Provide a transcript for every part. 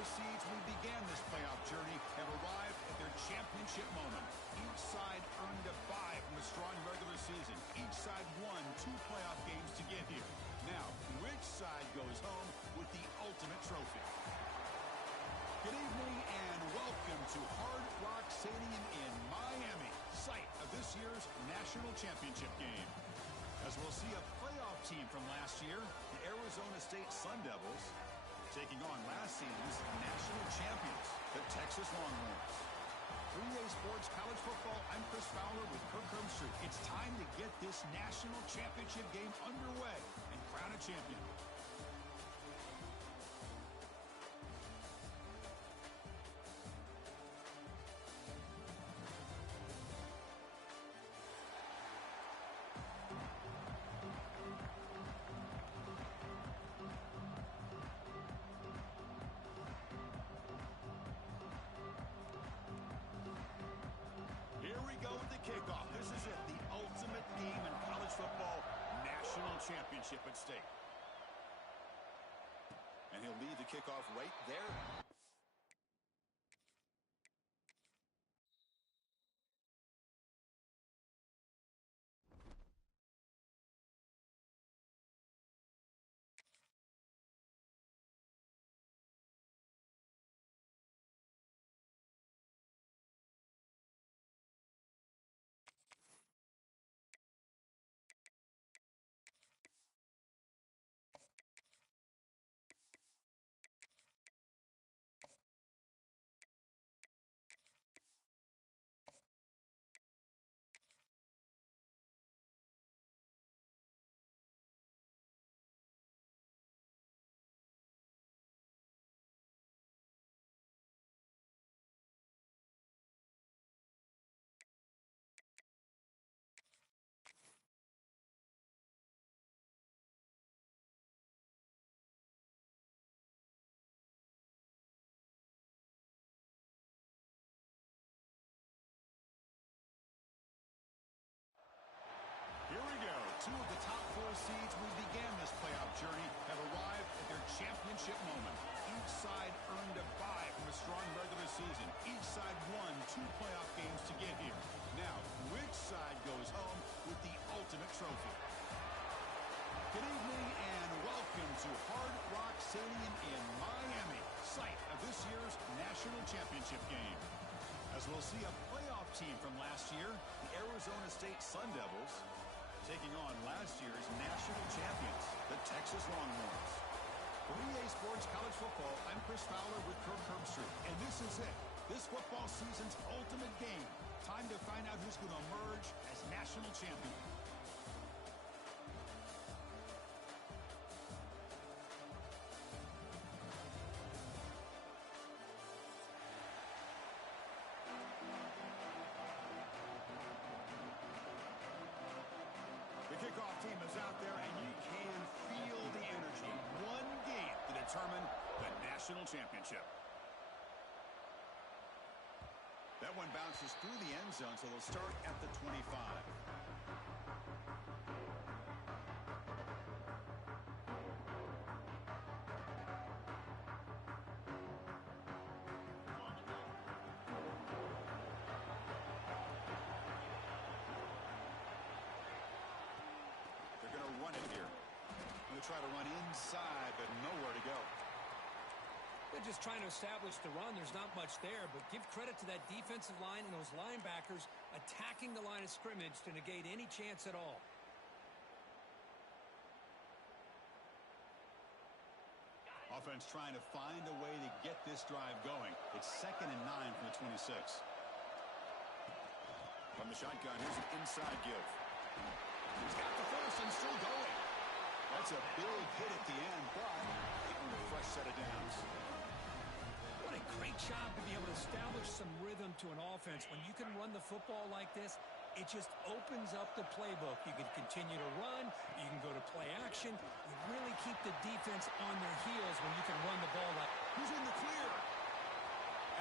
four seeds who began this playoff journey have arrived at their championship moment. Each side earned a bye from a strong regular season. Each side won 2 playoff games to get here. Now, which side goes home with the ultimate trophy? Good evening and welcome to Hard Rock Stadium in Miami, site of this year's national championship game. As we'll see a playoff team from last year, the Arizona State Sun Devils, taking on last season's national champions, the Texas Longhorns. 3A Sports College Football, I'm Chris Fowler with Kirk Herbstreit. It's time to get this national championship game underway and crown a champion. Here we go with the kickoff. This is it, the ultimate game in college football, national championship at stake. And he'll lead the kickoff right there. Here we go. 2 of the top 4 seeds who began this playoff journey have arrived at their championship moment. Each side earned a bye from a strong regular season. Each side won 2 playoff games to get here. Now, which side goes home with the ultimate trophy? Good evening and welcome to Hard Rock Stadium in Miami, site of this year's national championship game. As we'll see a playoff team from last year, the Arizona State Sun Devils, taking on last year's national champions, the Texas Longhorns. 3A Sports College Football, I'm Chris Fowler with Kirk Herbstreit. And this is it, this football season's ultimate game. Time to find out who's going to emerge as national champion. The kickoff team is out there, and you can feel the energy. One game to determine the national championship. That one bounces through the end zone, so they'll start at the 25. Run it here. Going to try to run inside, but nowhere to go. They're just trying to establish the run. There's not much there, but give credit to that defensive line and those linebackers attacking the line of scrimmage to negate any chance at all. Offense trying to find a way to get this drive going. It's 2nd and 9 from the 26. From the shotgun, here's an inside give. He's got the first and still going. That's a big hit at the end, but getting a fresh set of downs. What a great job to be able to establish some rhythm to an offense. When you can run the football like this, it just opens up the playbook. You can continue to run. You can go to play action. You really keep the defense on their heels when you can run the ball like. Who's in the clear?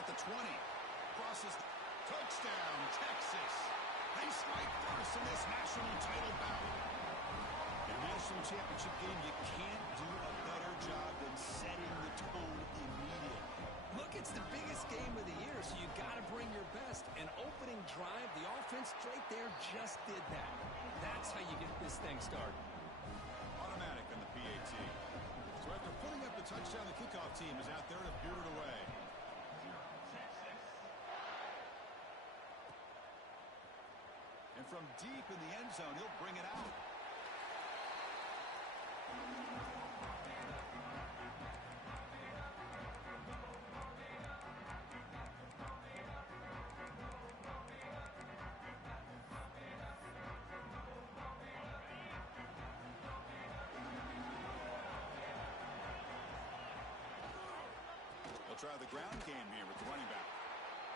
At the 20. Crosses. Touchdown, Texas. They strike first in this national title battle. In a national championship game, you can't do a better job than setting the tone immediately. Look, it's the biggest game of the year, so you got to bring your best. An opening drive, the offense right there just did that. That's how you get this thing started. Automatic on the PAT. So after putting up the touchdown, the kickoff team is out there to boot it away. And from deep in the end zone, he'll bring it out. They'll try the ground game here with the running back.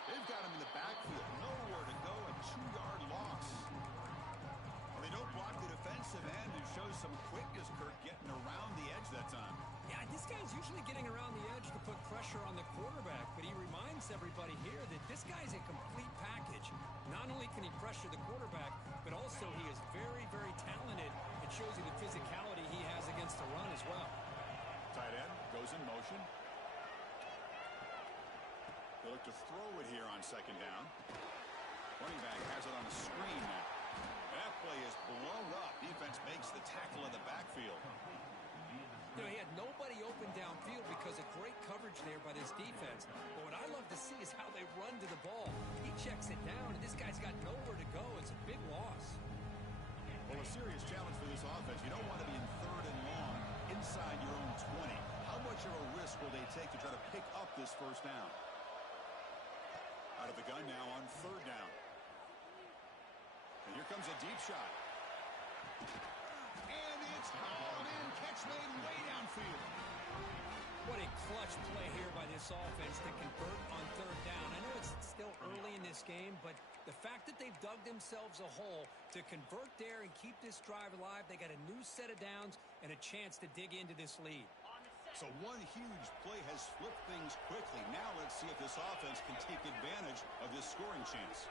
They've got him in the backfield. Nowhere to go. A 2-yard loss. Well, they don't block the defensive end and shows some quickness, Kirk, getting around the edge that time. Yeah, this guy's usually getting around the edge to put pressure on the quarterback, but he reminds everybody here that this guy's a complete package. Not only can he pressure the quarterback, but also he is very, very talented. It shows you the physicality he has against the run as well. Tight end goes in motion. They look to throw it here on second down. Running back has it on a screen now. That play is blown up. Defense makes the tackle in the backfield. You know, he had nobody open downfield because of great coverage there by this defense. But what I love to see is how they run to the ball. He checks it down, and this guy's got nowhere to go. It's a big loss. Well, a serious challenge for this offense. You don't want to be in third and long inside your own 20. How much of a risk will they take to try to pick up this first down? Out of the gun now on third down. And here comes a deep shot. And it's hauled in. Catch made way downfield. What a clutch play here by this offense to convert on third down. I know it's still early in this game, but the fact that they've dug themselves a hole to convert there and keep this drive alive, they got a new set of downs and a chance to dig into this lead. So one huge play has flipped things quickly. Now let's see if this offense can take advantage of this scoring chance.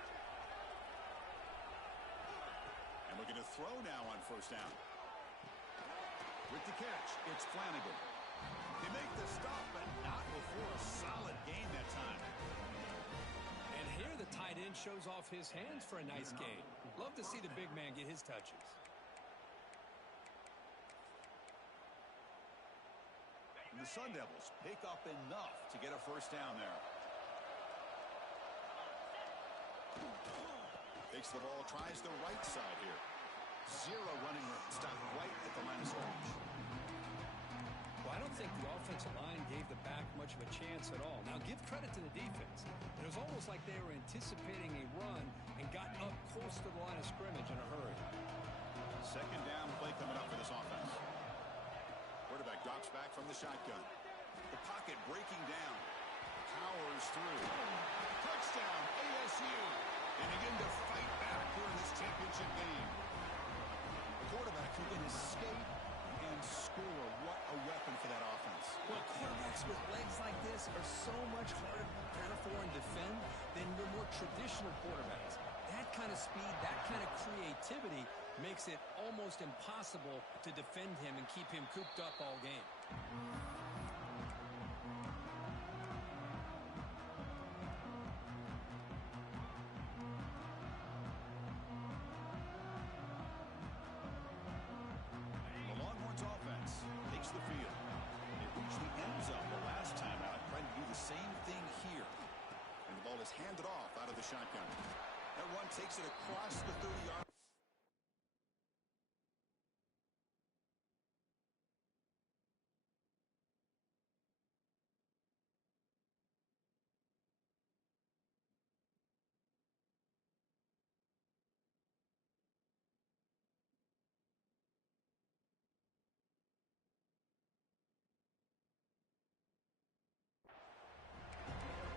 And looking to throw now on first down. With the catch, it's Flanagan. They make the stop, but not before a solid gain that time. And here the tight end shows off his hands for a nice gain. Love to see the big man get his touches. And the Sun Devils pick up enough to get a first down there. Takes the ball, tries the right side here. Zero running room. Stop right at the line of scrimmage. Well, I don't think the offensive line gave the back much of a chance at all. Now, give credit to the defense. It was almost like they were anticipating a run and got up close to the line of scrimmage in a hurry. Second down play coming up for this offense. Quarterback drops back from the shotgun. The pocket breaking down. Powers through. Touchdown, ASU. And again to fight back here in this championship game. The quarterback who can escape and score. What a weapon for that offense. Well, quarterbacks with legs like this are so much harder to prepare for and defend than your more traditional quarterbacks. That kind of speed, that kind of creativity makes it almost impossible to defend him and keep him cooped up all game. The Longhorns offense takes the field. They reached the end zone the last time out, trying to do the same thing here. And the ball is handed off out of the shotgun. That run takes it across the 30-yard.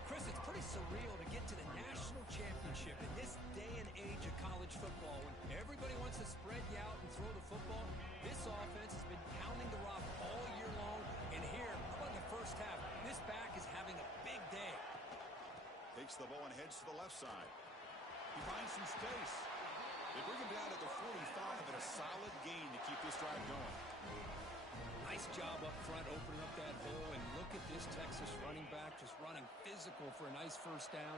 Chris, it's pretty surreal to get to the national championship in this day and age of college football when everybody wants to spread you out and throw the football. This offense has been pounding the rock all year long, and here, how about the first half? This back is having a big day. Takes the ball and heads to the left side. He finds some space. They bring him down to the 45 and a solid gain to keep this drive going. Nice Nice job up front opening up that hole, and look at this Texas running back just running physical for a nice first down.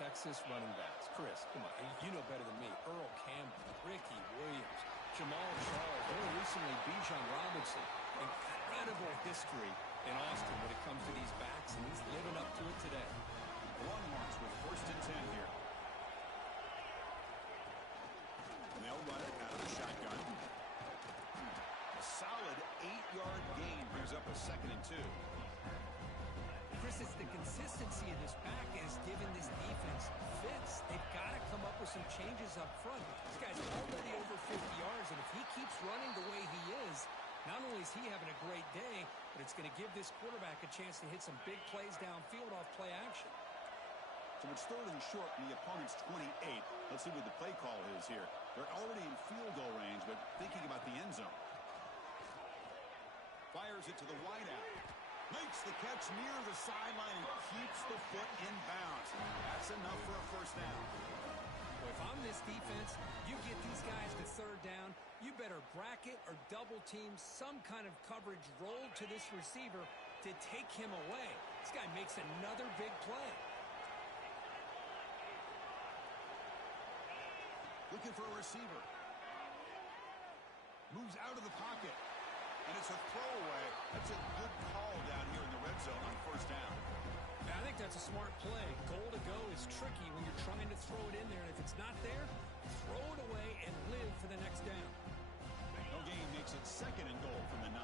Texas running backs. Chris, come on, you know better than me. Earl Campbell, Ricky Williams, Jamal Charles, more recently Bijan Robinson. Incredible history in Austin when it comes to these backs, and he's living up to it today. Longhorns with 1st and 10 here. And they'll run it out of the shotgun. A solid 8-yard gain brings up a 2nd and 2. Chris, it's the consistency of this back is giving this defense fits. They've got to come up with some changes up front. This guy's already over 50 yards, and if he keeps running the way he is, not only is he having a great day, but it's going to give this quarterback a chance to hit some big plays downfield off play action. So it's 3rd and short from the opponent's 28. Let's see what the play call is here. They're already in field goal range, but thinking about the end zone. Fires it to the wideout. Makes the catch near the sideline and keeps the foot in bounds. That's enough for a first down. Well, if I'm this defense, you get these guys to 3rd down, you better bracket or double team some kind of coverage roll to this receiver to take him away. This guy makes another big play. Looking for a receiver. Moves out of the pocket. And it's a throwaway. That's a good call down here in the red zone on 1st down. Yeah, I think that's a smart play. Goal to go is tricky when you're trying to throw it in there. And if it's not there, throw it away and live for the next down. No gain makes it 2nd and goal from the 9.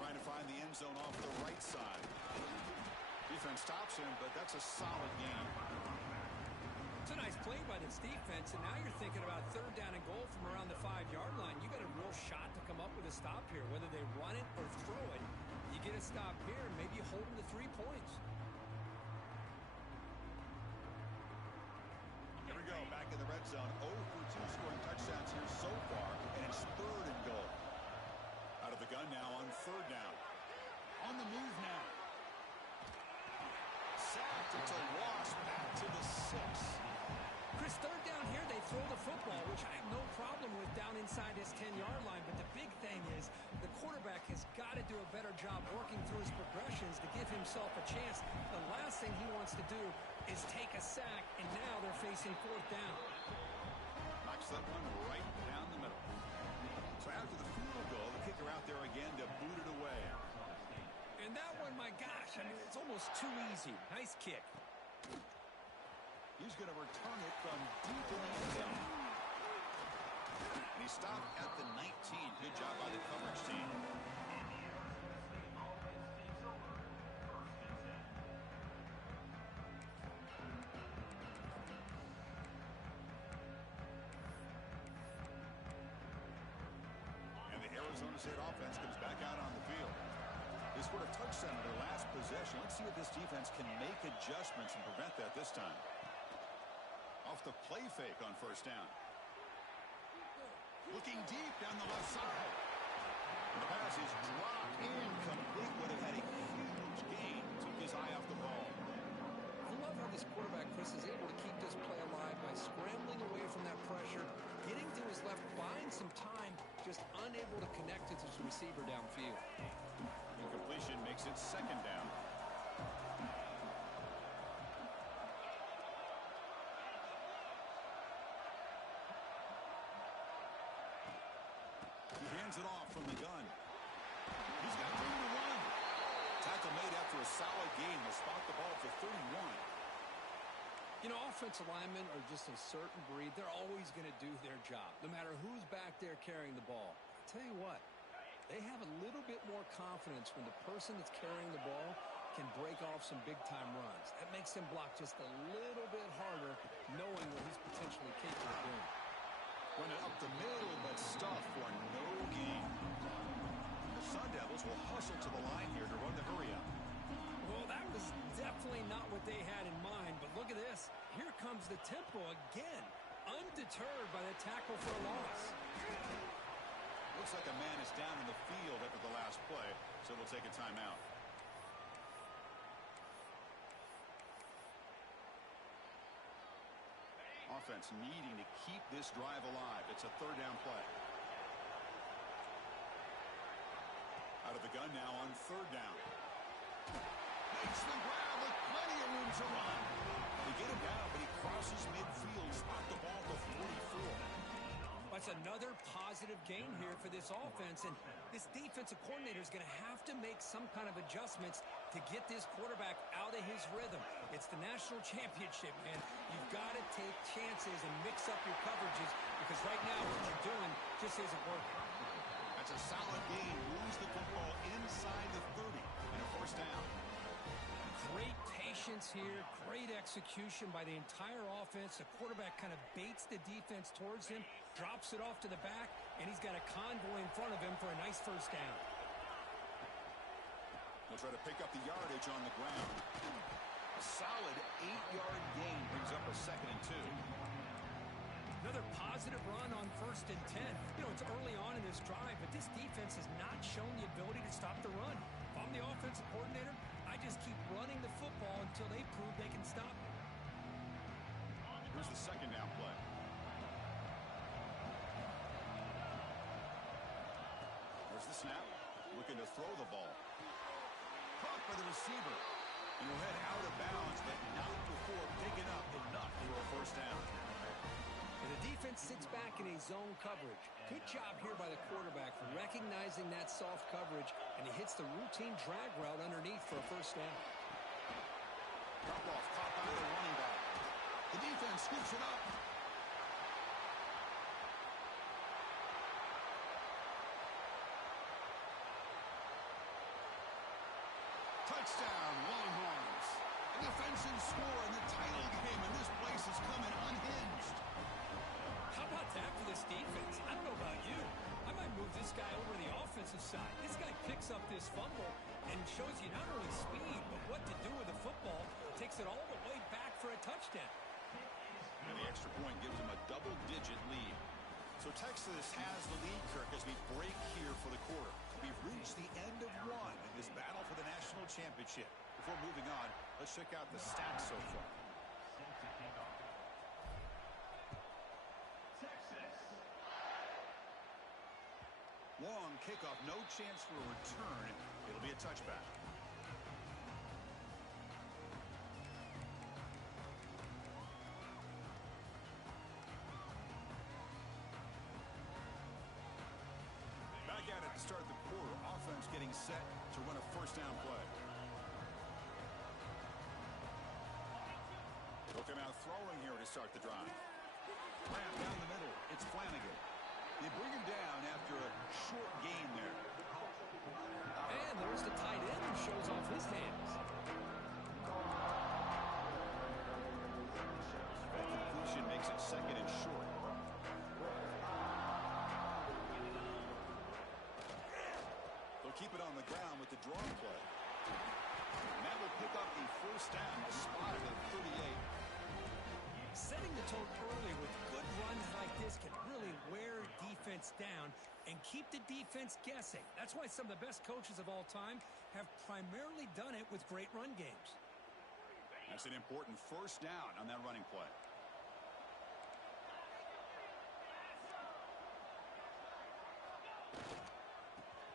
Trying to find the end zone off the right side. Defense stops him, but that's a solid gain. It's a nice play by this defense, and now you're thinking about 3rd down and goal from around the 5-yard line. You got a real shot to come up with a stop here, whether they run it or throw it. You get a stop here, and maybe you hold them to 3 points. Here we go, back in the red zone. 0 for 2 scoring touchdowns here so far, and it's 3rd and goal. Out of the gun now on 3rd down. On the move now. Sacked. It's a loss back to the 6. Chris, 3rd down here, they throw the football, which I have no problem with down inside his 10-yard line. But the big thing is the quarterback has got to do a better job working through his progressions to give himself a chance. The last thing he wants to do is take a sack, and now they're facing 4th down. Knocks that one right down the middle. So after the field goal, the kicker out there again to boot it away. And that one, my gosh, I mean, it's almost too easy. Nice kick. He's going to return it from deep in the end zone. And he stopped at the 19. Good job by the coverage team. And the Arizona State offense comes back out on the field. They scored a touchdown in their last possession. Let's see if this defense can make adjustments and prevent that this time. Off the play fake on 1st down. Looking deep down the left side. And the pass is dropped incomplete. Would have had a huge gain. Took his eye off the ball. I love how this quarterback, Chris, is able to keep this play alive by scrambling away from that pressure, getting to his left, buying some time, just unable to connect it to his receiver downfield. Incompletion makes it 2nd down. He hands it off from the gun. He's got room to run. Tackle made after a solid gain. Will spot the ball for 31. You know, offensive linemen are just a certain breed. They're always going to do their job, no matter who's back there carrying the ball. I tell you what, they have a little bit more confidence when the person that's carrying the ball can break off some big-time runs. That makes them block just a little bit harder, knowing what he's potentially capable of doing. Run it up the middle, but stuff for no gain. The Sun Devils will hustle to the line here to run the hurry up. Well, that was definitely not what they had in mind, but look at this. Here comes the tempo again, undeterred by the tackle for a loss. Looks like a man is down in the field after the last play, so we'll take a timeout. On offense needing to keep this drive alive. It's a third down play. Out of the gun now on third down. Makes the grab with plenty of room to run. They get him down, but he crosses midfield, spot the ball to 44. That's another positive gain here for this offense, and this defensive coordinator is going to have to make some kind of adjustments to get this quarterback out of his rhythm. It's the national championship, man. You've got to take chances and mix up your coverages because right now what you're doing just isn't working. That's a solid gain. Moves the football inside the 30 and a first down. Great patience here, great execution by the entire offense. The quarterback kind of baits the defense towards him, drops it off to the back, and he's got a convoy in front of him for a nice first down. They'll try to pick up the yardage on the ground. A solid 8-yard gain brings up a 2nd and 2. Another positive run on 1st and 10. You know, it's early on in this drive, but this defense has not shown the ability to stop the run. If I'm the offensive coordinator, I just keep running the football until they prove they can stop it. Here's the 2nd down play. There's the snap. Looking to throw the ball. Caught by the receiver. And he'll head out of bounds, but not before picking up enough for a first down. And the defense sits back in a zone coverage. Good job here by the quarterback for recognizing that soft coverage, and he hits the routine drag route underneath for a first down. Drop off caught by the running back. The defense scoops it up. Touchdown, Longhorns. An offensive score in the title game, and this place is coming unhinged. How about that for this defense? I don't know about you. I might move this guy over to the offensive side. This guy picks up this fumble and shows you not only speed, but what to do with the football. Takes it all the way back for a touchdown. And the extra point gives them a double-digit lead. So Texas has the lead, Kirk, as we break here for the quarter. We've reached the end of one in this battle for the national championship. Before moving on, let's check out the stats so far. Long kickoff, no chance for a return. It'll be a touchback. Back at it to start the quarter. Offense getting set to run a first down play. They'll come out throwing here to start the drive. Ramp down the middle. It's Flanagan. They bring him down after a short gain there. And there's the tight end who shows off his hands. That completion makes it 2nd and short. They'll keep it on the ground with the draw play. And that will pick up the first down, spotted at 38. Setting the tone early with good runs like this can really wear defense down and keep the defense guessing. That's why some of the best coaches of all time have primarily done it with great run games. That's an important first down on that running play.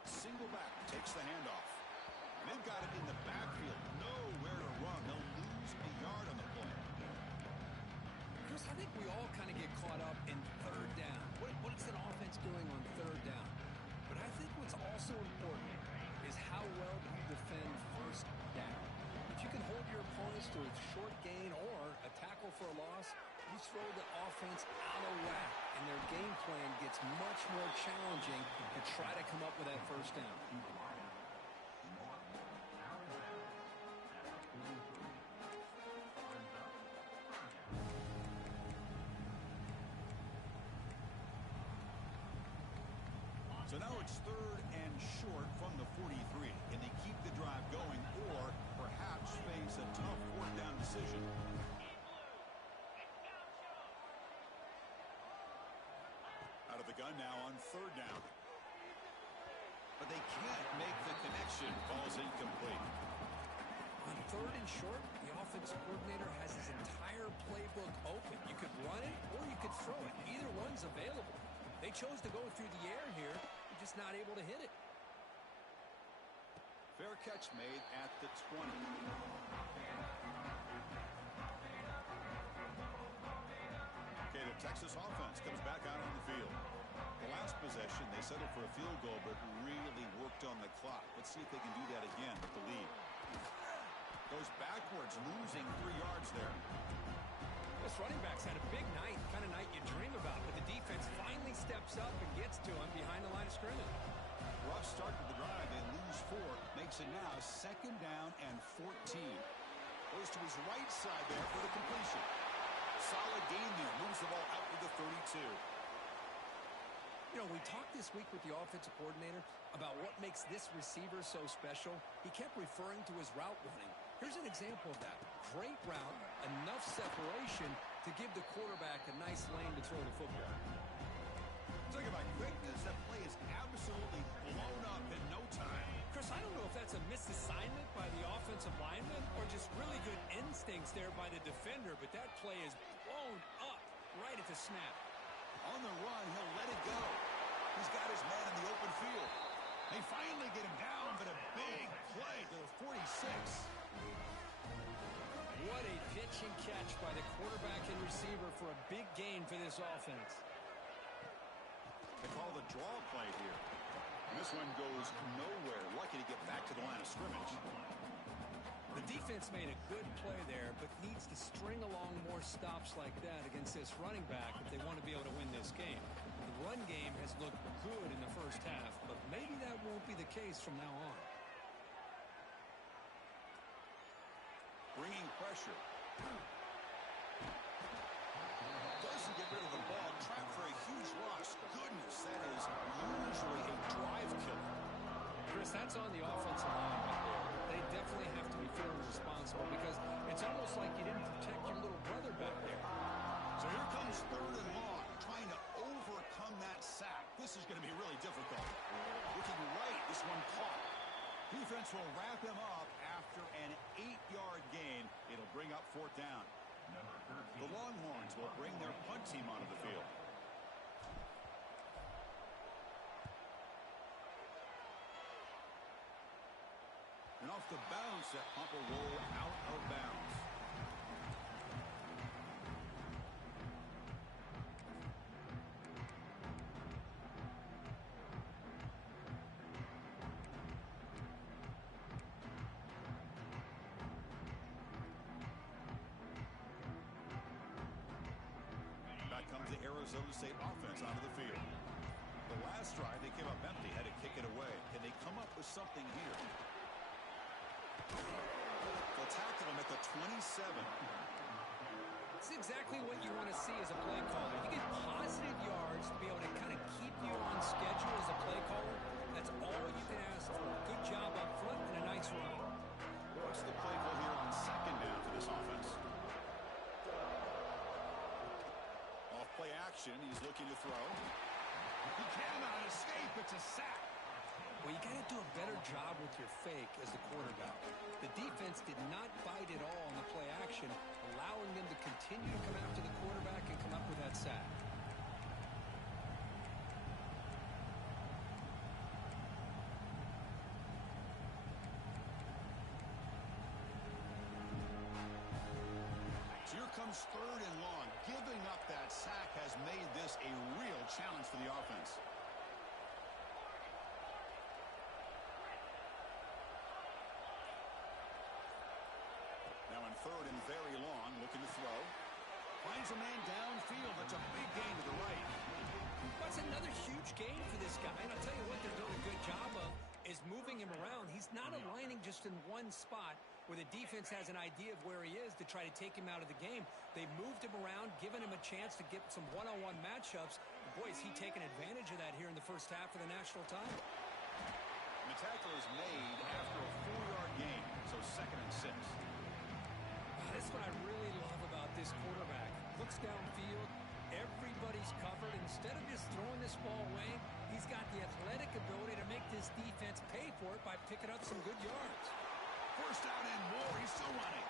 Single back, takes the handoff. And they've got it in the backfield. Nowhere to run. They'll lose a yard on the play. Chris, I think we all kind of get caught up in third down. What is an offense doing on third down? But I think what's also important is how well do you defend first down. If you can hold your opponents to a short gain or a tackle for a loss, you throw the offense out of whack, and their game plan gets much more challenging to try to come up with that first down. So now it's 3rd and short from the 43. Can they keep the drive going or perhaps face a tough 4th down decision? Out of the gun now on 3rd down. But they can't make the connection. Ball's incomplete. On 3rd and short, the offensive coordinator has his entire playbook open. You could run it, chose to go through the air here. You're just not able to hit it. Fair catch made at the 20. Okay, the Texas offense comes back out on the field. The last possession, they settled for a field goal, but really worked on the clock. Let's see if they can do that again with the lead. Goes backwards, losing 3 yards there. This running back's had a big night, kind of night you dream about, but the defense finally steps up and gets to him behind the line of scrimmage. Rough start to the drive. They lose 4. Makes it now 2nd down and 14. Goes to his right side there for the completion. Solid gain there. Moves the ball out to the 32. You know, we talked this week with the offensive coordinator about what makes this receiver so special. He kept referring to his route running. Here's an example of that. Great route, enough separation to give the quarterback a nice lane to throw the football. Talking about quickness, that play is absolutely blown up in no time. Chris, I don't know if that's a misassignment by the offensive lineman or just really good instincts there by the defender, but that play is blown up right at the snap. On the run, he'll let it go. He's got his man in the open field. They finally get him down, but a big play to the 46. What a pitch and catch by the quarterback and receiver for a big gain for this offense. They call the draw play here. And this one goes nowhere. Lucky to get back to the line of scrimmage. The defense made a good play there, but needs to string along more stops like that against this running back if they want to be able to win this game. The run game has looked good in the first half, but maybe that won't be the case from now on. Bringing pressure. Doesn't get rid of the ball. Trapped for a huge loss. Goodness, that is usually a drive killer. Chris, that's on the offensive line right there. They definitely have to be feeling responsible because it's almost like you didn't protect your little brother back there. So here comes 3rd and long, trying to overcome that sack. This is going to be really difficult. Looking right, this one caught. Defense will wrap him up after an 8-yard gain. It'll bring up 4th down. The Longhorns will bring their punt team onto the field. And off the bounce, that punt will roll out of bounds. Back comes the Arizona State offense onto the field. The last drive, they came up empty, had to kick it away. Can they come up with something here? They'll tackle him at the 27. It's exactly what you want to see as a play caller. You get positive yards to be able to kind of keep you on schedule as a play caller. That's all you can ask for. Good job up front and a nice run. What's the play call here on 2nd down for this offense? Off play action, he's looking to throw. He cannot escape, it's a sack. Well, you got to do a better job with your fake as the quarterback. The defense did not bite at all on the play action, allowing them to continue to come after the quarterback and come up with that sack. So here comes 3rd and long. Giving up that sack has made this a real challenge for the offense. Now in 3rd and very long, looking to throw. Finds a man downfield. That's a big gain to the right. That's another huge gain for this guy. And I'll tell you what they're doing a good job of is moving him around. He's not aligning just in one spot where the defense has an idea of where he is to try to take him out of the game. They moved him around, given him a chance to get some one-on-one matchups. Boy, is he taking advantage of that here in the first half of the national title. And the tackle is made after a 4-yard gain, so 2nd and 6. That's what I really love about this quarterback. Looks downfield, everybody's covered. Instead of just throwing this ball away, he's got the athletic ability to make this defense pay for it by picking up some good yards. 1st down and more, he's still running.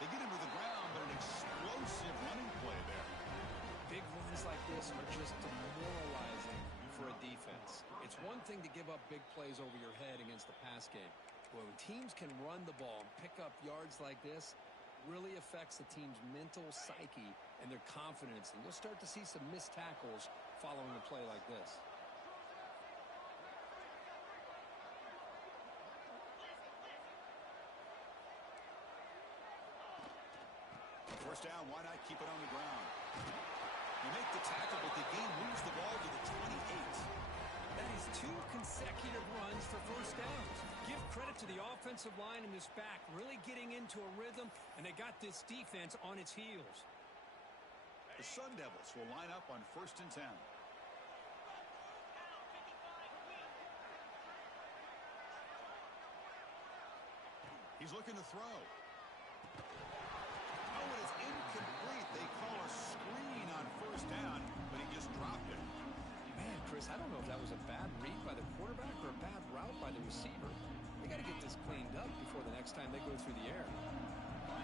They get him to the ground, but an explosive running play there. Big runs like this are just demoralizing defense. It's one thing to give up big plays over your head against the pass game. But when teams can run the ball and pick up yards like this, really affects the team's mental psyche and their confidence. And you'll start to see some missed tackles following a play like this. First down, why not keep it on the ground? You make the tackle, but the game moves the ball to the 28. That is 2 consecutive runs for first downs. Give credit to the offensive line in this back, really getting into a rhythm, and they got this defense on its heels. The Sun Devils will line up on 1st and 10. He's looking to throw. Oh, it is incomplete. They call a screen on 1st down, but he just dropped it. Man, Chris, I don't know if that was a bad read by the quarterback or a bad route by the receiver. They got to get this cleaned up before the next time they go through the air.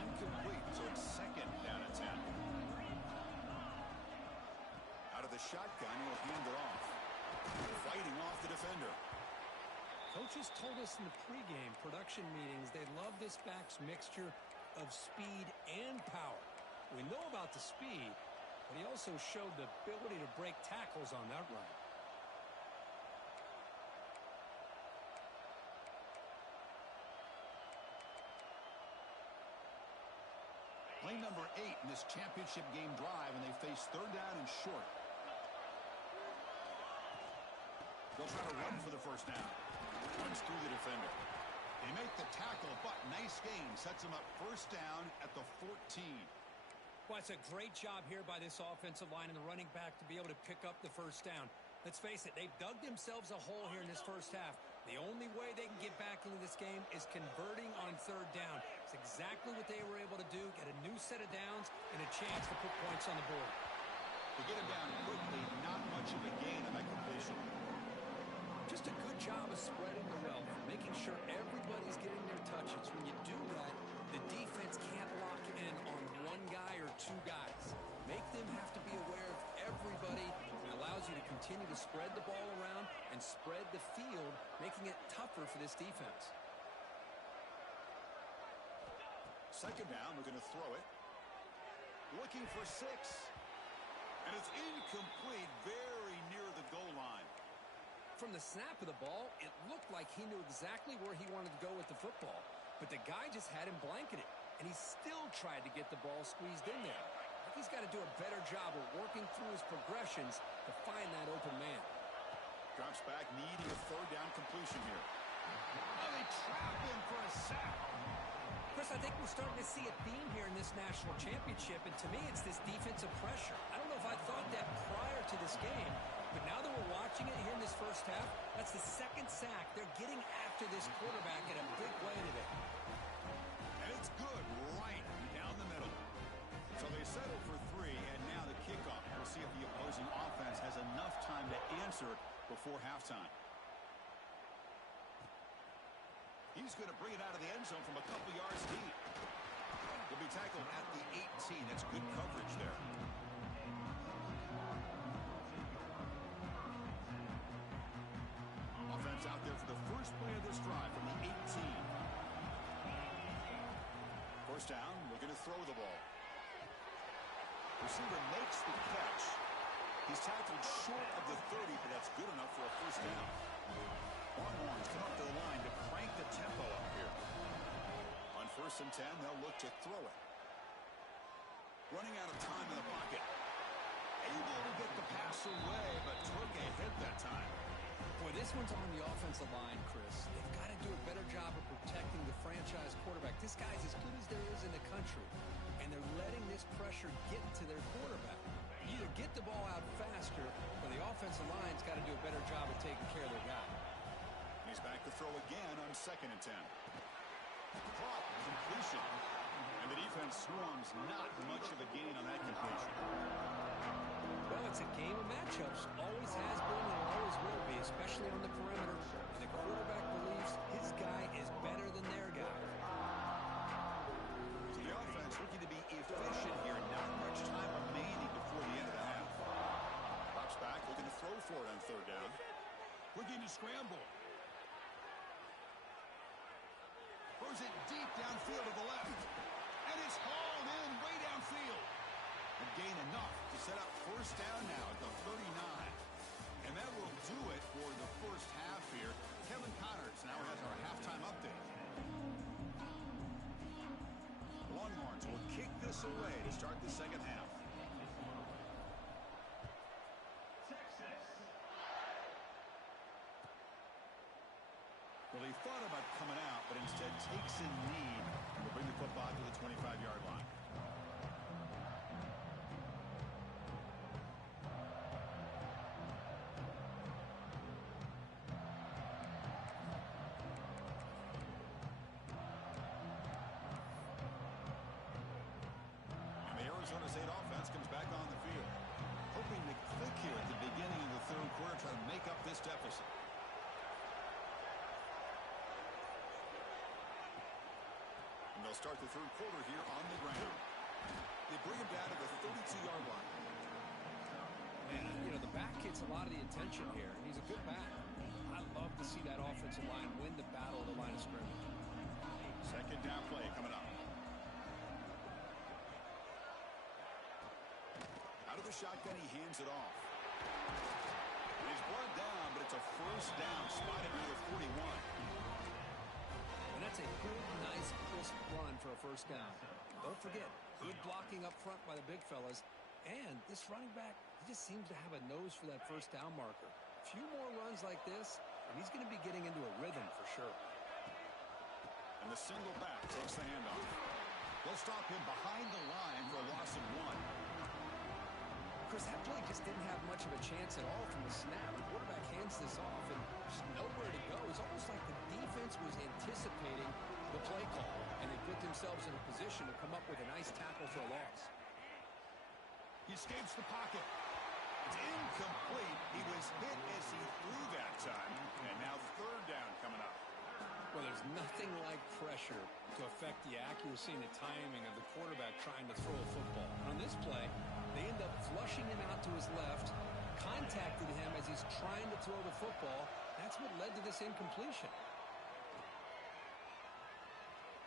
Incomplete, so it's 2nd down and 10. Out of the shotgun, he'll hand it off. Fighting off the defender. Coaches told us in the pregame production meetings they love this back's mixture of speed and power. We know about the speed, but he also showed the ability to break tackles on that run. Play number 8 in this championship game drive, and they face 3rd down and short. They'll try to run for the first down. Runs through the defender. They make the tackle, but nice game. Sets them up 1st down at the 14. Well, it's a great job here by this offensive line and the running back to be able to pick up the first down. Let's face it, they've dug themselves a hole here in this first half. The only way they can get back into this game is converting on 3rd down. It's exactly what they were able to do, get a new set of downs and a chance to put points on the board. They get him down quickly, not much of a gain on that completion. Just a good job of spreading the wealth, making sure everybody's getting their touches. When you do that, the defense can't lock in on one guy or 2 guys. Make them have to be aware of everybody. It allows you to continue to spread the ball around and spread the field, making it tougher for this defense. 2nd down, we're going to throw it. Looking for 6. And it's incomplete, very near the goal line. From the snap of the ball, it looked like he knew exactly where he wanted to go with the football. But the guy just had him blanketed, and he still tried to get the ball squeezed in there. I think he's got to do a better job of working through his progressions to find that open man. Drops back, needing a 3rd down completion here. Oh, they trap him for a sack. Chris, I think we're starting to see a theme here in this national championship, and to me, it's this defensive pressure. I don't know if I thought that prior to this game, but now that we're watching it here in this first half, that's the 2nd sack. They're getting after this quarterback in a big way today. And it's good, right down the middle. So they settle for 3, and now the kickoff. We'll see if the opposing offense has enough time to answer before halftime. He's going to bring it out of the end zone from a couple yards deep. He'll be tackled at the 18. That's good coverage there. Offense out there for the first play of this drive from the 18. 1st down, looking to throw the ball. Receiver makes the catch. He's tackled short of the 30, but that's good enough for a 1st down. Longhorns come up to the line to crank the tempo up here. On 1st and 10, they'll look to throw it. Running out of time in the pocket. Able to get the pass away, but took a hit that time. Boy, this one's on the offensive line, Chris. They've got to do a better job of protecting the franchise quarterback. This guy's as good as there is in the country, and they're letting this pressure get to their quarterback. Either get the ball out faster, or the offensive line's got to do a better job of taking care of their guy. He's back to throw again on 2nd and 10. Caught completion. And the defense swarms, not much of a gain on that completion. Well, it's a game of matchups. Always has been and always will be, especially on the perimeter. And the quarterback believes his guy is better than their guy. So the offense looking to be efficient here. Not much time remaining before the end of the half. Drops back, looking to throw for it on 3rd down. Looking to scramble. Throws it deep downfield to the left. And it's hauled in way downfield. A gain enough to set up first down now at the 39. And that will do it for the first half here. Kevin Connors now has our halftime update. Longhorns will kick this away to start the second half. Well, he thought about coming out, but instead takes a knee and will bring the football to the 25-yard line. And the Arizona State offense comes back on the field, hoping to click here at the beginning of the third quarter, try to make up this deficit. They'll start the third quarter here on the ground. They bring him down to the 32-yard line. Man, you know, the back gets a lot of the attention here, and he's a good back. I love to see that offensive line win the battle of the line of scrimmage. Second down play coming up. Out of the shotgun, he hands it off. And he's brought down, but it's a first down, spotted near the 41. And that's a good, nice, crisp run for a first down. Don't forget, good blocking up front by the big fellas. And this running back, he just seems to have a nose for that first down marker. A few more runs like this, and he's going to be getting into a rhythm for sure. And the single back takes the handoff. They'll stop him behind the line for a loss of 1. Chris, that play just didn't have much of a chance at all from the snap. The quarterback hands this off and just nowhere to go. It's almost like the defense was anticipating the play call, and they put themselves in a position to come up with a nice tackle for a loss. He escapes the pocket. It's incomplete. He was hit as he threw that time. And now third down coming up. Well, there's nothing like pressure to affect the accuracy and the timing of the quarterback trying to throw a football. On this play, they end up flushing him out to his left, contacted him as he's trying to throw the football. That's what led to this incompletion.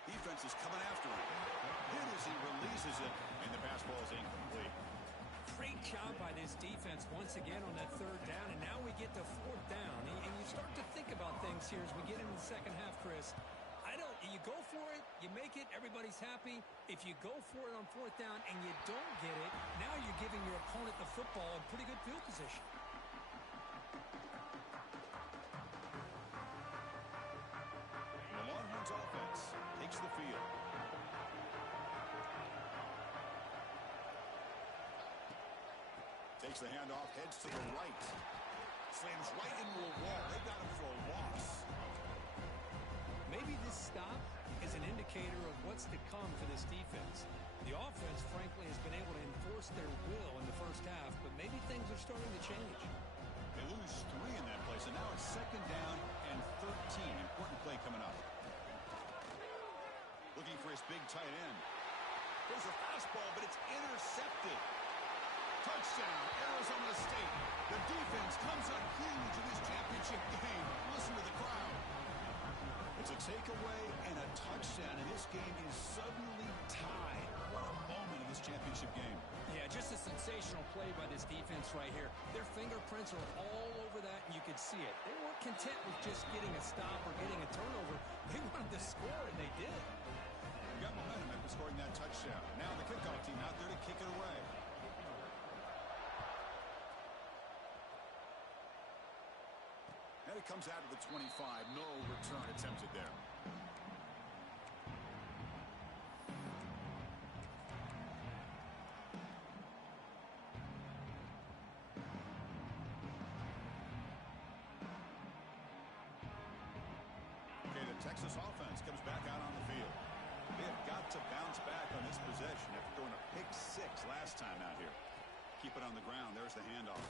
Defense is coming after him. Hit as he releases it, and the pass ball is incomplete. Great job by this defense once again on that third down, and now we get to fourth down. And you start to think about things here as we get into the second half, Chris. You go for it, you make it, everybody's happy. If you go for it on fourth down and you don't get it, now you're giving your opponent the football in pretty good field position. The Longhorns offense takes the field. Takes the handoff, heads to the right. Slams right into a wall. They got him for a loss. Maybe this stop is an indicator of what's to come for this defense. The offense, frankly, has been able to enforce their will in the first half, but maybe things are starting to change. They lose 3 in that play, so now it's second down and 13. Important play coming up. Looking for his big tight end. There's a fastball, but it's intercepted. Touchdown, Arizona State. The defense comes up huge in this championship game. Listen to the crowd. It's a takeaway and a touchdown, and this game is suddenly tied. What a moment in this championship game. Yeah, just a sensational play by this defense right here. Their fingerprints are all over that, and you could see it. They weren't content with just getting a stop or getting a turnover. They wanted to score, and they did. Got momentum after scoring that touchdown. Now the kickoff team out there to kick it away. And it comes out of the 25. No return attempted there. Okay, the Texas offense comes back out on the field. They have got to bounce back on this possession after throwing a pick 6 last time out here. Keep it on the ground. There's the handoff.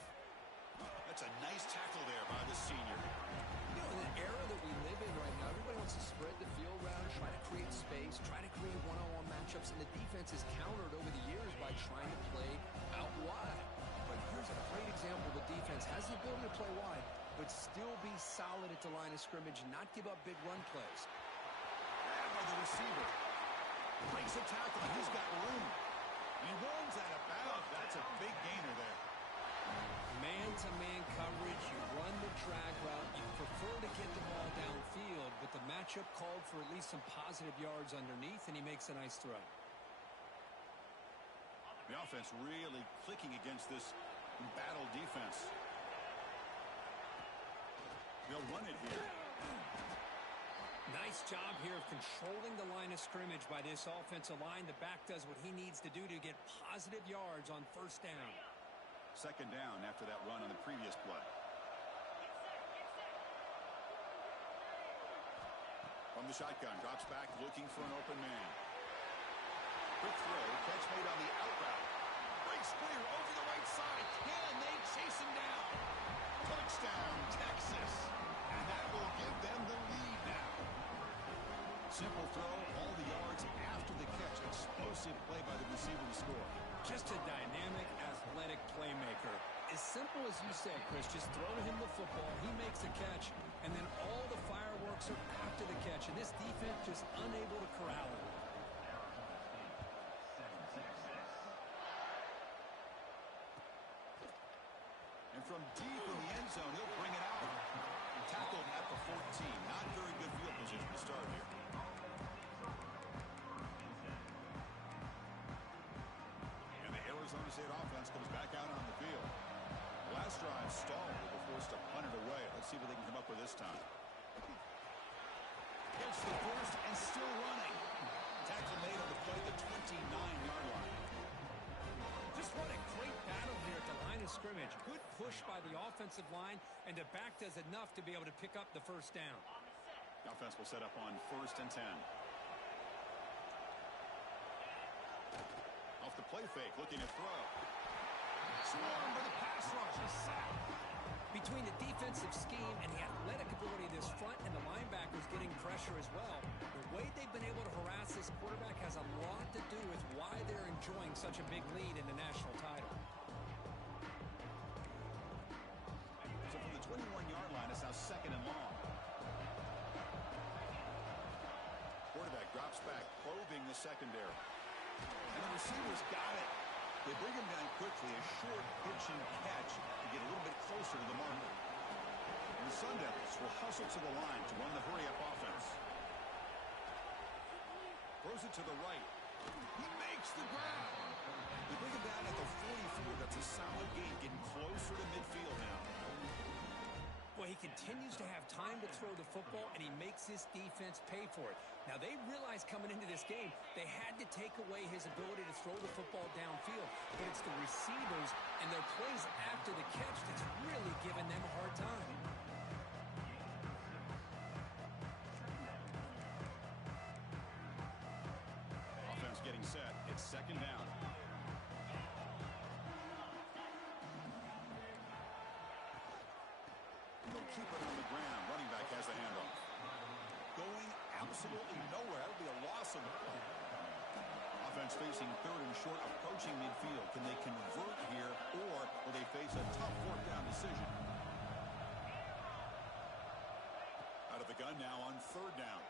That's a nice tackle there by the senior. You know, in the era that we live in right now, everybody wants to spread the field around, try to create space, try to create one-on-one matchups, and the defense is countered over the years by trying to play out wide. But here's a great example. The defense has the ability to play wide, but still be solid at the line of scrimmage, not give up big run plays. Grabbed by the receiver. Breaks a tackle. He's got room. He runs out of bounds. That's a big gainer there. Man-to-man coverage, you run the drag route, you prefer to get the ball downfield, but the matchup called for at least some positive yards underneath, and he makes a nice throw. The offense really clicking against this battle defense. They'll run it here. Nice job here of controlling the line of scrimmage by this offensive line. The back does what he needs to do to get positive yards on first down. Second down after that run on the previous play. From the shotgun, drops back looking for an open man. Quick throw, catch made on the out route. Breaks clear over the right side. Can they chase him down? Touchdown, Texas. And that will give them the lead now. Simple throw, all the yards after the catch. Explosive play by the receiver to score. Just a dynamic, athletic playmaker. As simple as you said, Chris, just throw to him the football, he makes the catch, and then all the fireworks are after the catch, and this defense just unable to corral him. And from deep in the end zone, he'll bring it out. Tackled at the 14. Not very good field position to start here. And the Arizona State offense comes back out on the field. Last drive stalled. They were forced to punt it away. Let's see what they can come up with this time. Gets the first and still running. Tackle made on the play, the 29-yard line. Just what a great battle here at the line of scrimmage. Good push by the offensive line, and the back does enough to be able to pick up the first down. The offense will set up on 1st and 10. Off the play fake, looking to throw. Swarmed by the pass rush. A sack. Between the defensive scheme and the athletic ability of this front and the linebackers getting pressure as well, the way they've been able to harass this quarterback has a lot to do with why they're enjoying such a big lead in the national title. So from the 21-yard line, it's now 2nd and long. Quarterback drops back, probing the secondary. And the receivers got it. They bring him down quickly, a short pitching catch to get a little bit closer to the marker. And the Sun Devils will hustle to the line to run the hurry-up offense. Throws it to the right. He makes the grab. They bring him down at the 44. That's a solid gain, getting closer to midfield now. Well, he continues to have time to throw the football, and he makes his defense pay for it. Now, they realized coming into this game, they had to take away his ability to throw the football downfield. But it's the receivers and their plays after the catch that's really giving them a hard time. Offense getting set. It's 2nd down. They'll keep it on the ground. Running back has the handoff. Going absolutely nowhere. That'll be a loss of the play. Offense facing 3rd and short, approaching midfield. Can they convert here, or will they face a tough 4th down decision? Out of the gun now on 3rd down.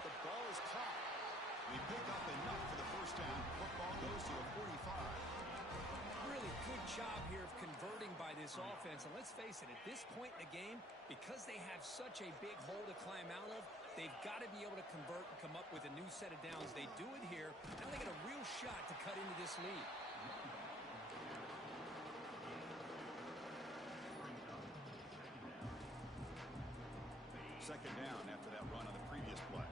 The ball is caught. They pick up enough for the 1st down. Football goes to the 45. Really good job here of converting by this offense. And let's face it, at this point in the game, because they have such a big hole to climb out of, they've got to be able to convert and come up with a new set of downs. They do it here. Now they got a real shot to cut into this lead. Second down after that run on the previous play.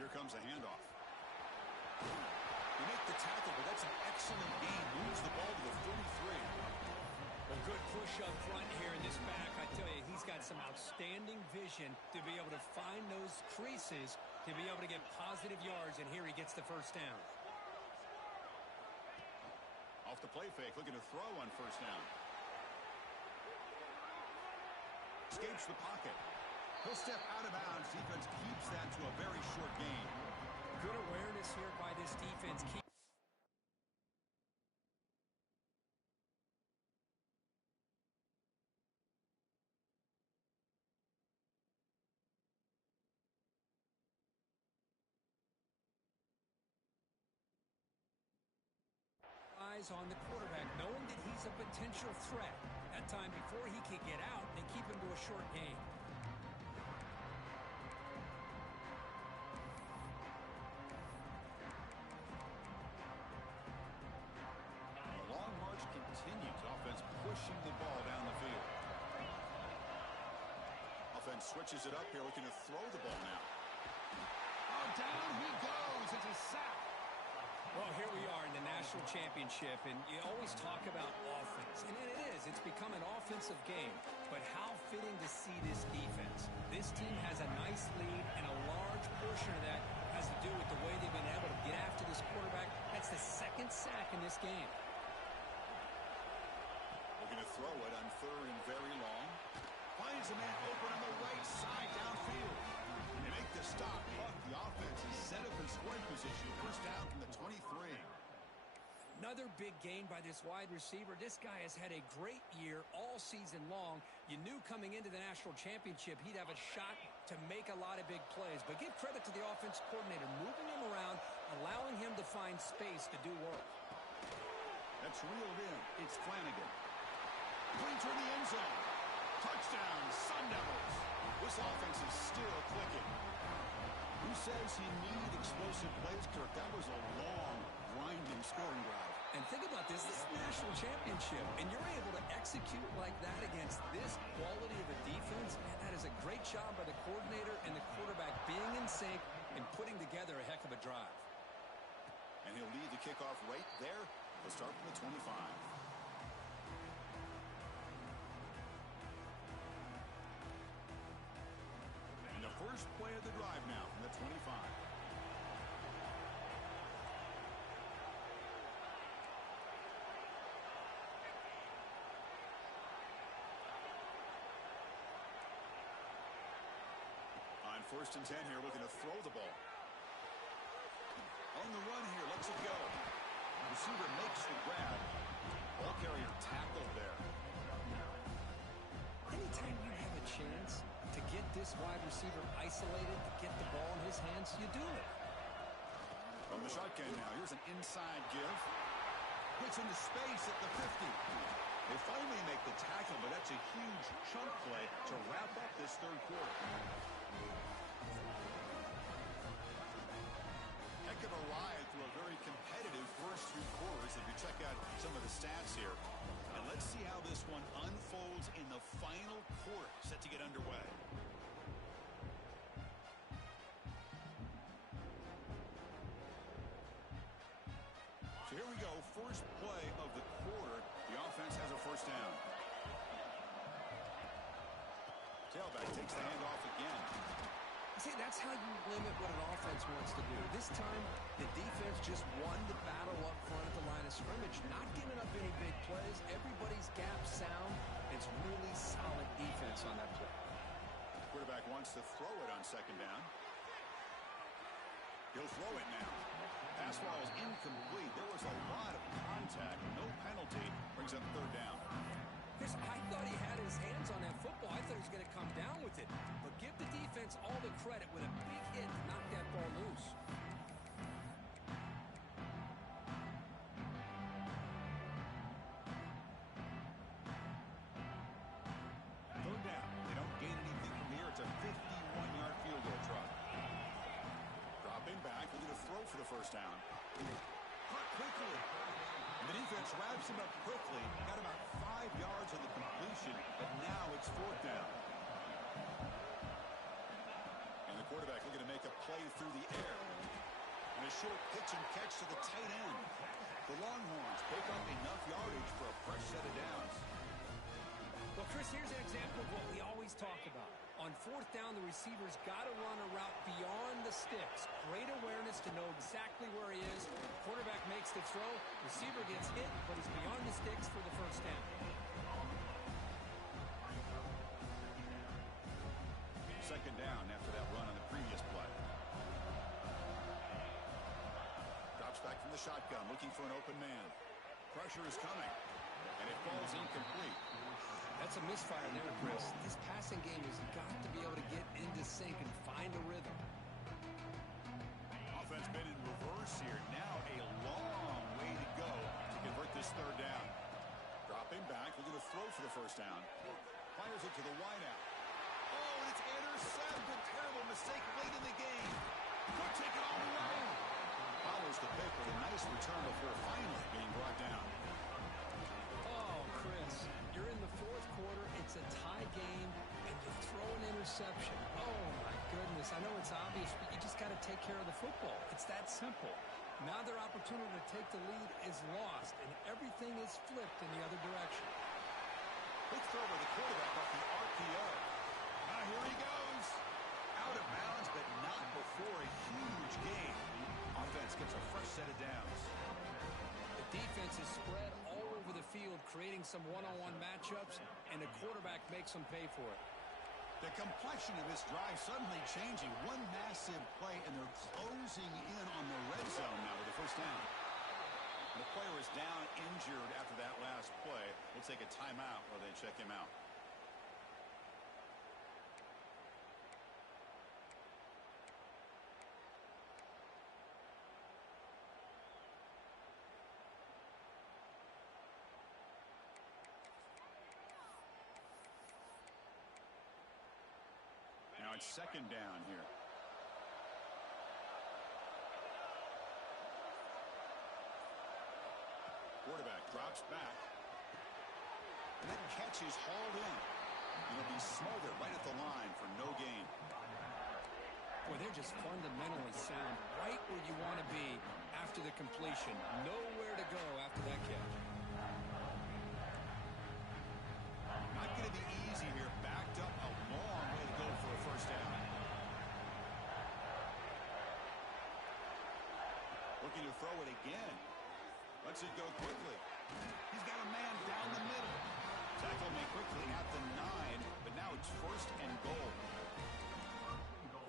Here comes a handoff. They make the tackle, but that's an excellent gain. Moves the ball to the 43. Well, good push up front here in this back. I tell you, he's got some outstanding vision to be able to find those creases, to be able to get positive yards, and here he gets the 1st down. Off the play fake, looking to throw on 1st down. Escapes the pocket. He'll step out of bounds. Defense keeps that to a very short gain. Good awareness here by this defense. eyes on the quarterback, knowing that he's a potential threat. That time before he can get out, they keep him to a short gain. The long march continues. Offense pushing the ball down the field. Offense switches it up here, looking to throw the ball now. Oh, down he goes. It's a sack. Well, here we are in the national championship, and you always talk about offense. And it is. It's become an offensive game. But how fitting to see this defense. This team has a nice lead, and a large portion of that has to do with the way they've been able to get after this quarterback. That's the second sack in this game. We're going to throw it on third and very long. Finds a man open on the right side downfield. They make the stop, but the offense is set up in scoring position. First down from the 23. Another big gain by this wide receiver. This guy has had a great year all season long. You knew coming into the national championship he'd have a shot to make a lot of big plays. But give credit to the offensive coordinator, moving him around, allowing him to find space to do work. That's reeled in. It's Flanagan. Points in the end zone. Touchdown, Sun Devils. This offense is still clicking. Who says you need explosive plays, Kirk? That was a long, grinding scoring drive. And think about this. This is a national championship, and you're able to execute like that against this quality of a defense. Man, that is a great job by the coordinator and the quarterback being in sync and putting together a heck of a drive. And he'll lead the kickoff right there. We'll start from the 25. And the first play of the drive now from the 25. On first and 10 here, looking to throw the ball. On the run here, lets it go. Receiver makes the grab. Ball carrier tackled there. Anytime you have a chance to get this wide receiver isolated, to get the ball in his hands, you do it. From the shotgun now, here's an inside give. Gets into space at the 50. They finally make the tackle, but that's a huge chunk play to wrap up this third quarter. Heck of a ride through a very competitive first three quarters if you check out some of the stats here. And let's see how this one unfolds in the final quarter set to get underway. So here we go, first play of the quarter. The offense has a first down. Tailback takes the handoff again. See, that's how you limit what an offense wants to do. This time, the defense just won the battle up front at the line of scrimmage, not giving up any big plays. Everybody's gap sound. It's really solid defense on that play. Quarterback wants to throw it on second down. He'll throw it now. Pass ball is incomplete. There was a lot of contact. No penalty. Brings up third down. Chris, I thought he had his hands on that football. I thought he was going to come down with it. But give the defense all the credit with a big hit to knock that ball loose. Third down. They don't gain anything from here. It's a 51-yard field goal try. Dropping back, looking to throw for the first down. Caught quickly. And the defense wraps him up quickly. Got about 5 yards on the completion, but now it's fourth down. And the quarterback looking to make a play through the air. And a short pitch and catch to the tight end. The Longhorns pick up enough yardage for a fresh set of downs. Well, Chris, here's an example of what we always talk about. On fourth down, the receiver's got to run a route beyond the sticks. Great awareness to know exactly where he is. Quarterback makes the throw. Receiver gets hit, but he's beyond the sticks for the first down. Second down after that run on the previous play. Drops back from the shotgun, looking for an open man. Pressure is coming, and it falls incomplete. That's a misfire there, Chris. This passing game has got to be able to get into sync and find a rhythm. Offense been in reverse here. Now a long way to go to convert first down. Fires it to the wideout. Oh, and it's intercepted. Terrible mistake late in the game. Could take it all the way. Follows the pick with a nice return before finally being brought down. Oh, Chris, you're in the fourth quarter. It's a tie game, and you throw an interception. Oh, my goodness. I know it's obvious, but you just got to take care of the football. It's that simple. Now their opportunity to take the lead is lost, and everything is flipped in the other direction. Quick throw by the quarterback off the RPO. Now here he goes. Out of bounds, but not before a huge gain. Offense gets a fresh set of downs. The defense is spread all over the field, creating some one-on-one matchups, and the quarterback makes them pay for it. The complexion of this drive suddenly changing. One massive play, and they're closing in on the red zone now with the first down. The player is down injured after that last play. We'll take a timeout while they check him out. Now it's second down here. Quarterback drops back. And that catch is hauled in. It'll be smothered right at the line for no gain. Boy, they're just fundamentally sound right where you want to be after the completion. Nowhere to go after that catch. Not going to be easy here. Backed up a long way to go for a first down. Looking to throw it again. Lets it go quickly. He's got a man down the middle. Tackle made quickly at the 9, but now it's first and goal.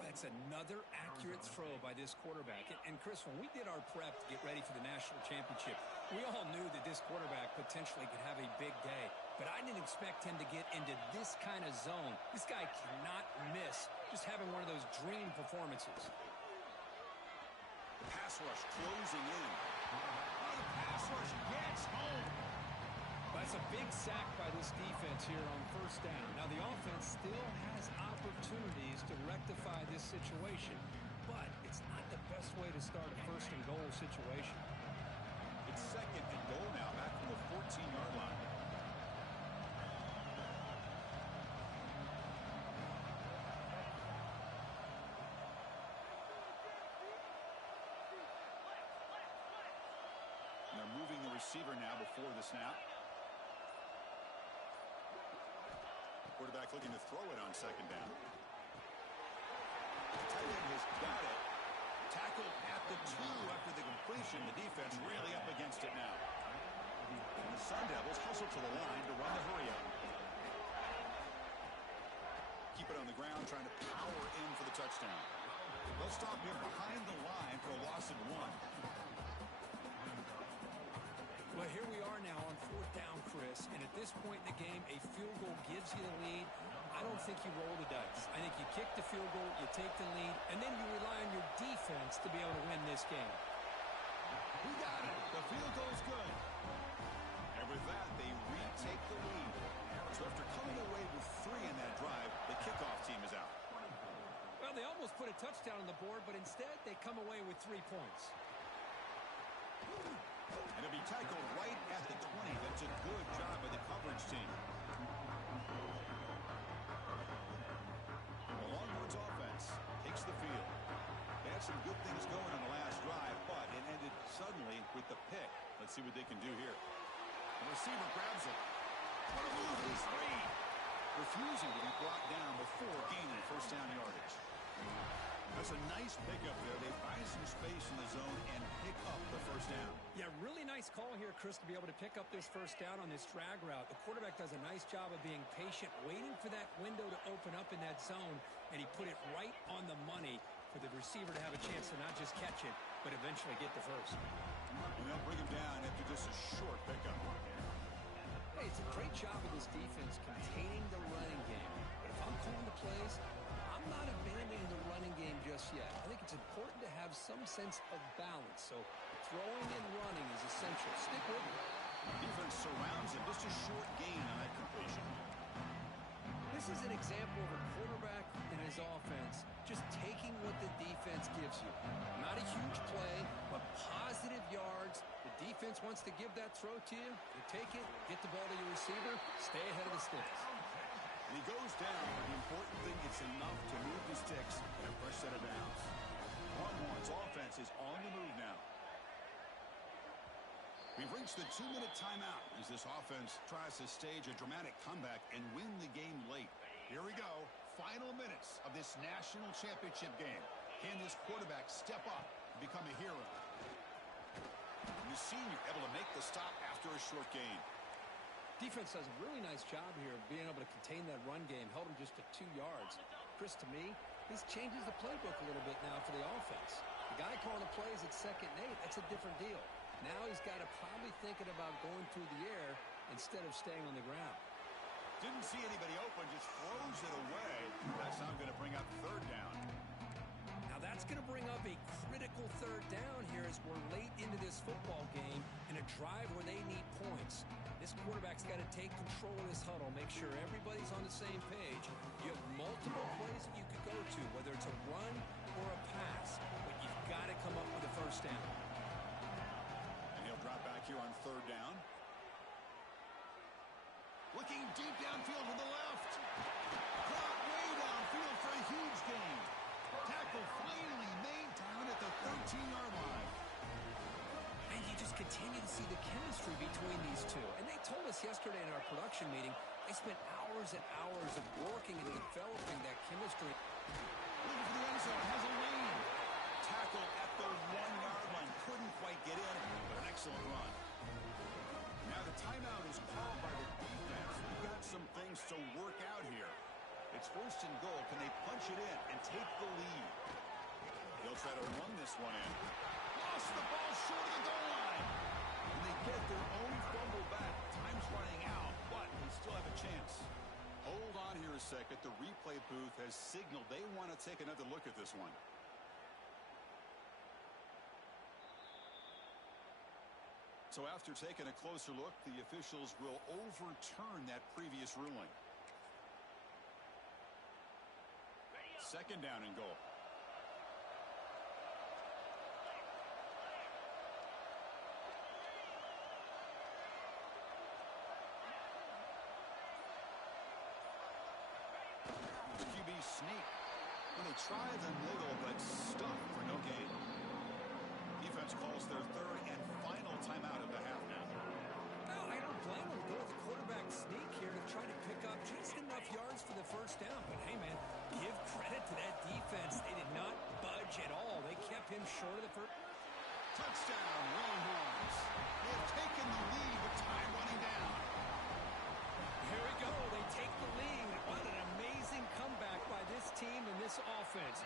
That's another accurate throw by this quarterback. And Chris, when we did our prep to get ready for the national championship, we all knew that this quarterback potentially could have a big day. But I didn't expect him to get into this kind of zone. This guy cannot miss just having one of those dream performances. The pass rush closing in. Oh, the pass rush gets home. That's a big sack by this defense here on first down. Now, the offense still has opportunities to rectify this situation, but it's not the best way to start a first and goal situation. It's second and goal now, back from the 14-yard line. And they're moving the receiver now before the snap. Quarterback looking to throw it on second down. The tight end has got it. Tackled at the 2 after the completion. The defense really up against it now. And the Sun Devils hustle to the line to run the hurry up. Keep it on the ground, trying to power in for the touchdown. They'll stop him behind the line for a loss of 1. Well, here we are now on fourth down, Chris, and at this point in the game, a field goal gives you the lead. I don't think you roll the dice. I think you kick the field goal, you take the lead, and then you rely on your defense to be able to win this game. We got it. The field goal's good. And with that, they retake the lead. So after coming away with 3 in that drive, the kickoff team is out. Well, they almost put a touchdown on the board, but instead they come away with 3 points. And it'll be tackled right at the 20. That's a good job by the coverage team. The Longhorns offense takes the field. They had some good things going on the last drive, but it ended suddenly with the pick. Let's see what they can do here. The receiver grabs it. What a move, he's free. Refusing to be brought down before gaining first down yardage. That's a nice pickup there. They find some space in the zone and pick up the first down. Yeah, really nice call here, Chris, to be able to pick up this first down on this drag route. The quarterback does a nice job of being patient, waiting for that window to open up in that zone, and he put it right on the money for the receiver to have a chance to not just catch it, but eventually get the first. And they'll bring him down after just a short pickup. Hey, it's a great job of this defense containing the running game. But if I'm calling the plays, I'm not abandoning the running game just yet. I think it's important to have some sense of balance. So throwing and running is essential. Stick with it. Defense surrounds him. Just a short gain on that completion. This is an example of a quarterback and his offense just taking what the defense gives you. Not a huge play, but positive yards. The defense wants to give that throw to you. You take it, get the ball to your receiver, stay ahead of the sticks. And he goes down, but the important thing, it's enough to move the sticks in a fresh set of downs. Longhorns offense is on the move now. We've reached the 2-minute timeout as this offense tries to stage a dramatic comeback and win the game late. Here we go. Final minutes of this national championship game. Can this quarterback step up and become a hero? The senior able to make the stop after a short gain. Defense does a really nice job here of being able to contain that run game. Held him just to 2 yards. Chris, to me, this changes the playbook a little bit now for the offense. The guy calling the plays at 2nd and 8, that's a different deal. Now he's got to probably thinking about going through the air instead of staying on the ground. Didn't see anybody open, just throws it away. That's now going to bring up 3rd down. Now that's going to bring up a critical 3rd down here as we're late into this football game in a drive where they need points. This quarterback's got to take control of this huddle, make sure everybody's on the same page. You have multiple plays that you could go to, whether it's a run or a pass, but you've got to come up with a 1st down. And he'll drop back here on 3rd down. Looking deep downfield to the left. Caught way downfield for a huge gain. Tackle finally made down at the 13-yard line. And you just continue to see the chemistry between these two. And they told us yesterday in our production meeting, they spent hours and hours of working and developing that chemistry. Looking for the end zone, has a lane. Tackle at the 1-yard line. Couldn't quite get in, but an excellent run. Now the timeout is called by the defense. We've got some things to work out here. It's 1st and goal. Can they punch it in and take the lead? They'll try to run this one in. Lost the ball short of the goal line. And they get their own fumble back. Time's running out, but they still have a chance. Hold on here a second. The replay booth has signaled they want to take another look at this one. So after taking a closer look, the officials will overturn that previous ruling. 2nd down and goal. The QB sneak. And they try the middle, but stuffed for no gain. Defense calls their 3rd and final timeout of the half now. Well, I don't blame them. Go with the quarterback sneak here to try to pick up just enough yards for the 1st down. But hey, man, give credit to that defense. They did not budge at all. They kept him short of the 1st. Touchdown, Longhorns. They have taken the lead with time running down. Here we go. They take the lead. What an amazing comeback by this team and this offense.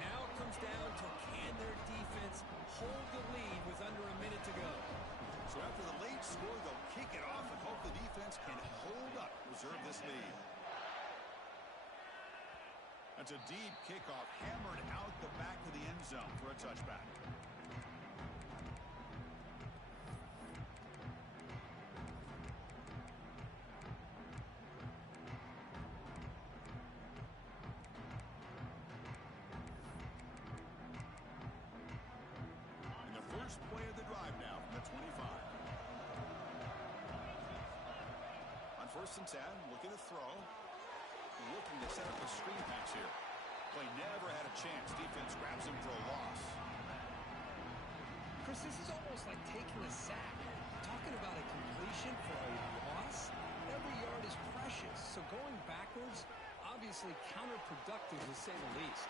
Now it comes down to can their defense hold the lead with under a minute to go. So after the late score, they'll kick it off and hope the defense can hold up, reserve this lead. That's a deep kickoff, hammered out the back of the end zone for a touchback. Play of the drive now from the 25. On 1st and 10, looking to throw. Looking to set up a screen pass here. Play never had a chance. Defense grabs him for a loss. Chris, this is almost like taking a sack. Talking about a completion for a loss, every yard is precious. So going backwards, obviously counterproductive to say the least.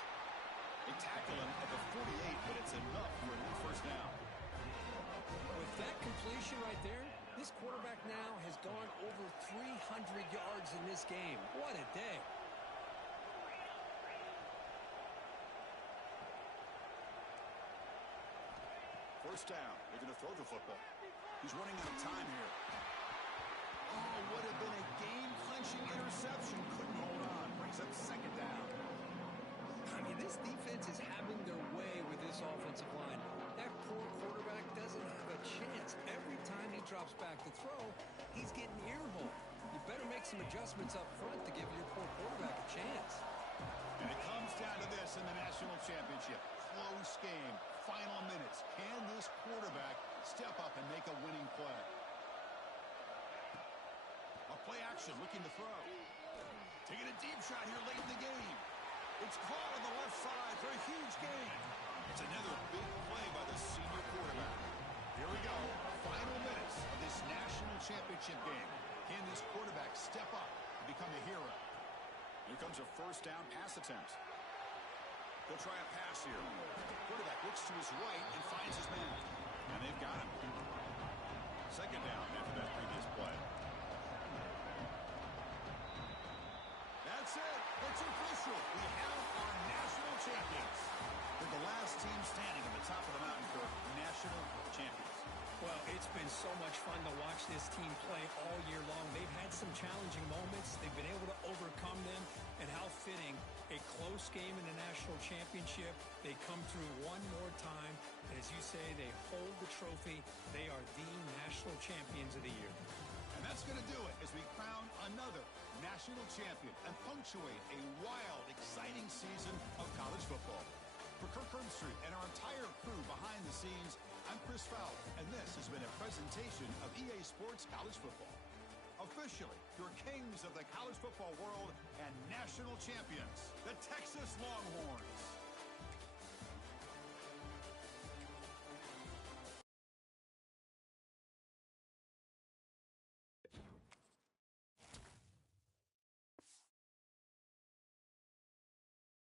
They tackle him at the 48, but it's enough for a new 1st down. With that completion right there, this quarterback now has gone over 300 yards in this game. What a day. First down. They're going to throw the football. He's running out of time here. Oh, would have been a game-clinching interception. Couldn't hold on. Brings up 2nd down. I mean, this defense is having their way with this offensive line. That poor quarterback doesn't have a chance. Every time he drops steps back to throw, he's getting earball. You better make some adjustments up front to give your poor quarterback a chance. And it comes down to this in the national championship. Close game, final minutes. Can this quarterback step up and make a winning play? A play action, looking to throw. Taking a deep shot here late in the game. It's caught on the left side for a huge gain. It's another big play by the senior quarterback. Here we go. Final minutes of this national championship game. Can this quarterback step up and become a hero? Here comes a first down pass attempt. They'll try a pass here. Quarterback looks to his right and finds his man. And they've got him. Second down after that previous play. That's it. It's official. We have our national champions. They're the last team standing at the top of the mountain for national champions. Well, it's been so much fun to watch this team play all year long. They've had some challenging moments. They've been able to overcome them. And how fitting, a close game in the national championship. They come through one more time. And as you say, they hold the trophy. They are the national champions of the year. And that's going to do it as we crown another national champion and punctuate a wild, exciting season of college football. For Kirk Herbstreit and our entire crew behind the scenes, I'm Chris Fowler, and this has been a presentation of EA Sports College Football. Officially, your kings of the college football world and national champions, the Texas Longhorns.